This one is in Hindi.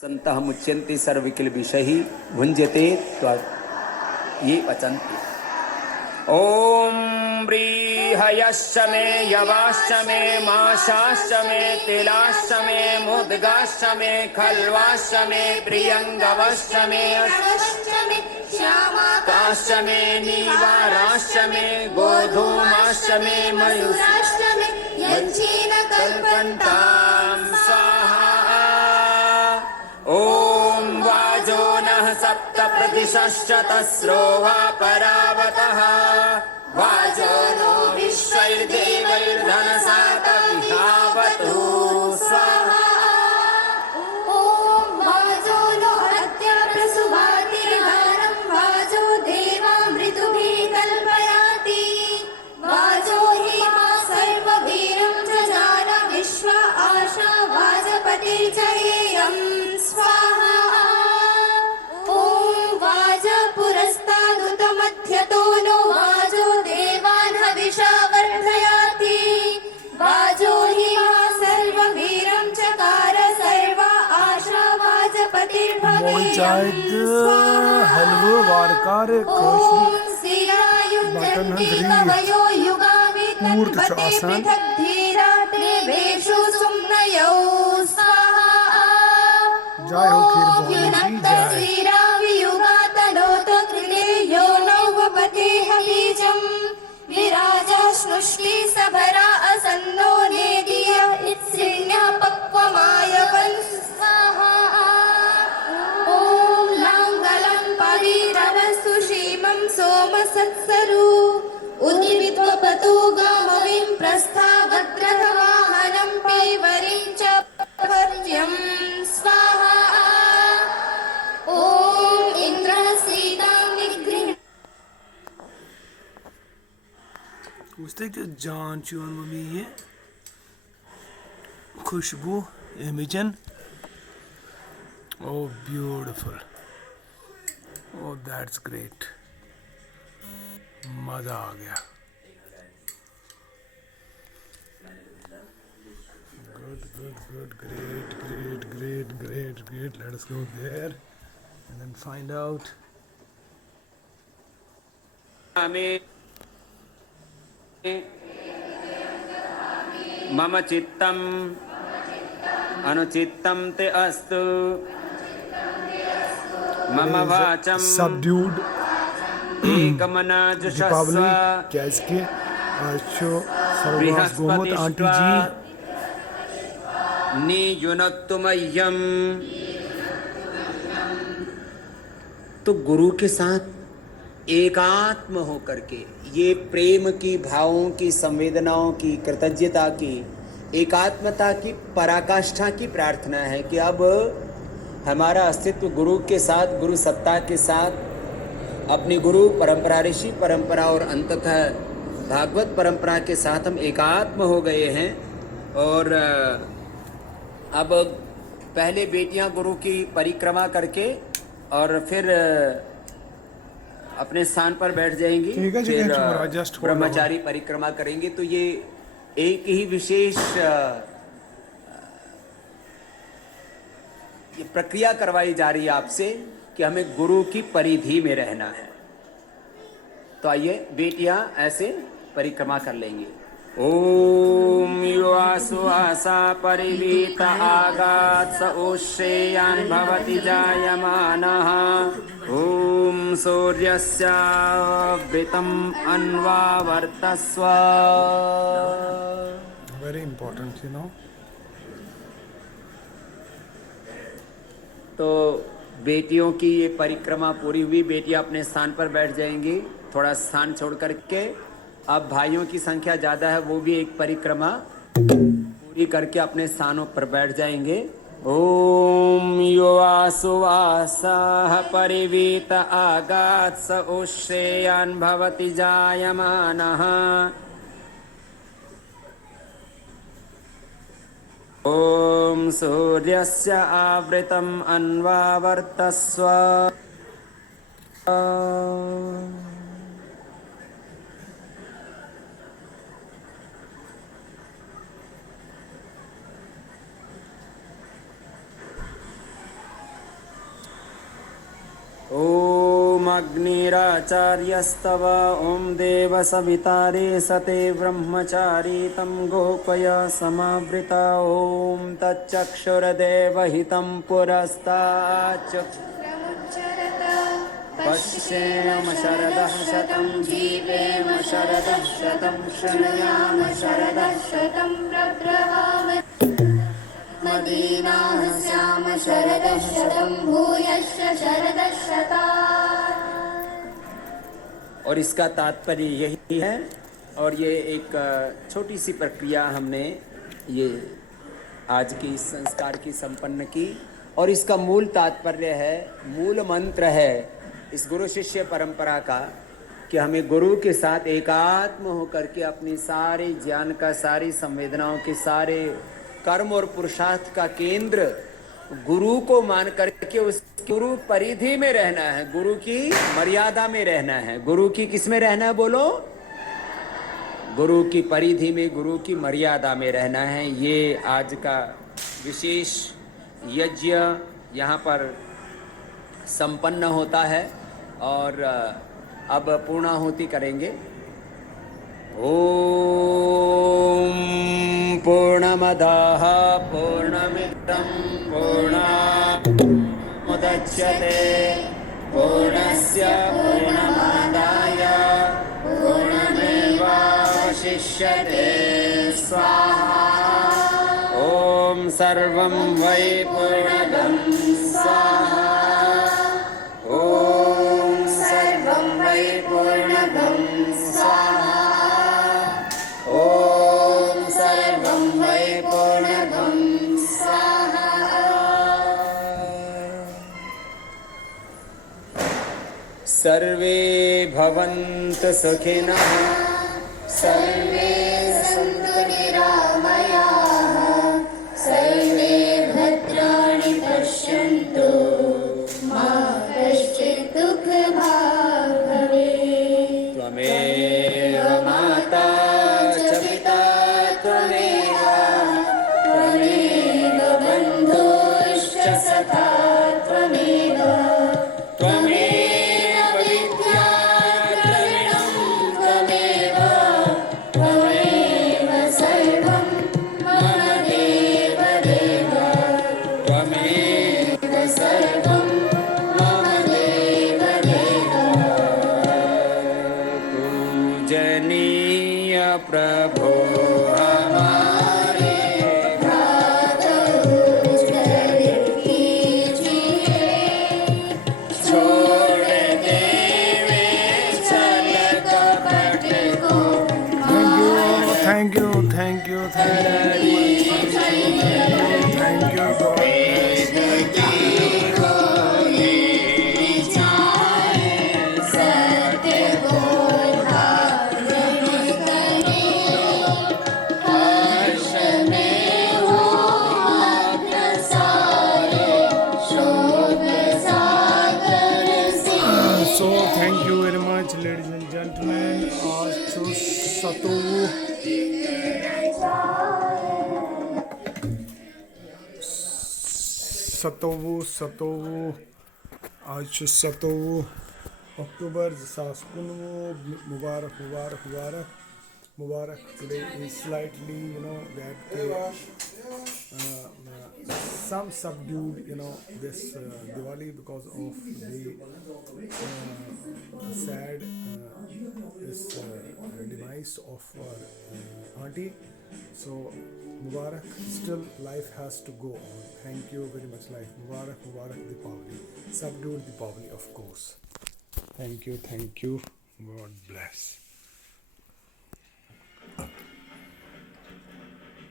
संतः मुच्यन्ते सर्वकिल विषयः भुञ्जते त्वा ये पचन्ति। ओम व्रीहयश्च मे यवाश्च मे माशाश्च मे तिलाश्च मे मुद्गाश्च मे खल्वाश्च मे प्रियंगवश्च मे श्यामाकाश्च मे नीवाराश्च मे गोधूमाश्च मे मयूराश्च मे यज्ञेनकल्पन्तां स्वाहा। ओम वाजो नः सप्त प्रतिशश्च तस्रो वा परावतः वाजो नो विश्वैर्देवैर्धनसा तविहावतु स्वाहा। ओम वाजो नो अद्य प्रसुवातिर्धारं वाजो देवामृतुभिः कल्पयाति वाजो हि मा सर्ववीर्यं जजान विश्व आशा वाजपतिर्जयेयम् स्वाहा। ओम वाज पुरस्तादुतमध्यतो नो वाजो देवान् हविषा वर्धयाति वाजो हि मा सर्ववीर्यं चकार सर्व आशा वाजपतिर्भवेयम् स्वाहा। हलवे वारकार ओम शिरायुञ्जन्ति कवयो युगामि तद्वते पृथक् धीरा देवेषु सुम्नयो स्वाहा। जय हो खीर भवानी जी, युनक्त जय। श्रीरावियुगातनोत कृते यो नौवपतेः बीजम् विराजा श्नुष्टि सबरा असन्नो नेदीय इत्सिन्यः पक्वमायवन् स्वाहा। ओम लाङ्गलं पवीरवसु क्षेमं सोमसत्सरु उदिवित्वपतो गामविं प्रस्थावद्रथवाहनं पेवरिं च पर्यं स्वाहा। ओम इन्द्रः सीतां निगृह्य उसते जो जान चुन मम्मी ये खुशबू imagine oh beautiful oh that's great मजा आ गया good good good great great great great great let's go there and then find out मम चित्तम अनुचित्तम ते अस्तु मम वाचम सबड्यूड एकमना जुषस्व दीपावली कैसे आशो सर्ववास गोमत आंटी जी नियुनक्तु मह्यम। तो गुरु के साथ एकात्म होकर के ये प्रेम की, भावों की, संवेदनाओं की, कृतज्ञता की, एकात्मता की पराकाष्ठा की प्रार्थना है कि अब हमारा अस्तित्व गुरु के साथ, गुरु सत्ता के साथ, अपनी गुरु परंपरा, ऋषि परंपरा और अंततः भागवत परंपरा के साथ हम एकात्म हो गए हैं। और अब पहले बेटियां गुरु की परिक्रमा करके और फिर अपने स्थान पर बैठ जाएंगी, फिर ब्रह्मचारी परिक्रमा करेंगे। तो ये एक ही विशेष ये प्रक्रिया करवाई जा रही है आपसे कि हमें गुरु की परिधि में रहना है। तो आइए बेटियां ऐसे परिक्रमा कर लेंगी। ओम युवासु आसा परिवीत आगात स उश्रेयान् भवति जायमानः ओम सूर्यस्यावृतम् अन्वावर्तस्व। Very important you know. तो बेटियों की ये परिक्रमा पूरी हुई, बेटियां अपने स्थान पर बैठ जाएंगी, थोड़ा स्थान छोड़ करके। अब भाइयों की संख्या ज़्यादा है, वो भी एक परिक्रमा पूरी करके अपने स्थानों पर बैठ जाएंगे। ओम युवासुवासः परिवीत आगात् स उश्रेयान् भवति जायमानः ओम सूर्यस्य आवृतम् अन्वावर्तस्व। ॐ अग्निराचार्यस्तव ॐ देवसवितारे सते ब्रह्मचारी तं गोपय समावृता ॐ तच्चक्षुर्देवहितं पुरस्ताच्च प्रमुच्चरत पश्येम शरदः शतं जीवेम शरदः शतं शृणुयाम शरदः शतं प्रब्रवाम मदीनाः स्याम शरदः शतं भूयश्च शरदः शतात्। और इसका तात्पर्य यही है। और ये एक छोटी सी प्रक्रिया हमने ये आज की इस संस्कार की संपन्न की। और इसका मूल तात्पर्य है, मूल मंत्र है इस गुरु शिष्य परंपरा का कि हमें गुरु के साथ एकात्म होकर के अपनी सारी ज्ञान का, सारी संवेदनाओं के, सारे कर्म और पुरुषार्थ का केंद्र गुरु को मान करके उस गुरु परिधि में रहना है, गुरु की मर्यादा में रहना है। गुरु की किस में रहना है बोलो? गुरु की परिधि में, गुरु की मर्यादा में रहना है। ये आज का विशेष यज्ञ यहाँ पर संपन्न होता है। और अब पूर्णाहुति करेंगे। ओम पूर्णमदः पूर्णमिदं पूर्णात् मुदच्यते पूर्णस्य पूर्णमादाय पूर्णमेवावशिष्यते स्वाहा। ॐ सर्वं वै पूर्णदं स्वाहा। ॐ सर्वं वै पूर्णदं स्वाहा। ॐ सर्वं वै पूर्णदं स्वाहा। सर्वे भवन्तु सुखिनः, सर्वे सन्तु निरामयाः, सर्वे भद्राणि पश्यन्तु, मा कश्चित् दुःखभाग् भवेत्। त्वमेव माता च पिता त्वमेव बन्धुश्च सखा त्वमेव, त्वमेव विद्या द्रविणं त्वमेव त्वमेव सर्वं मम देव देव, त्वमेव सर्वं मम देव देव। पूजनीय प्रभो हमारे छोड़ देवे चल कपट को Thank you, thank you, thank you, thank you, God. सत्य बोधा हर्ष में हो अग्रसारे, शोक सागर से। So thank you very much, ladies and gentlemen. आज तो सतोवु आज अक्टूबर 2019 मुबारक today is slightly that some subdued this Diwali because of the sad this demise of our auntie. So Mubarak, still life has to go on. Thank you very much, life. Mubarak Deepavali. Subdued Deepavali, of course. Thank you. God bless.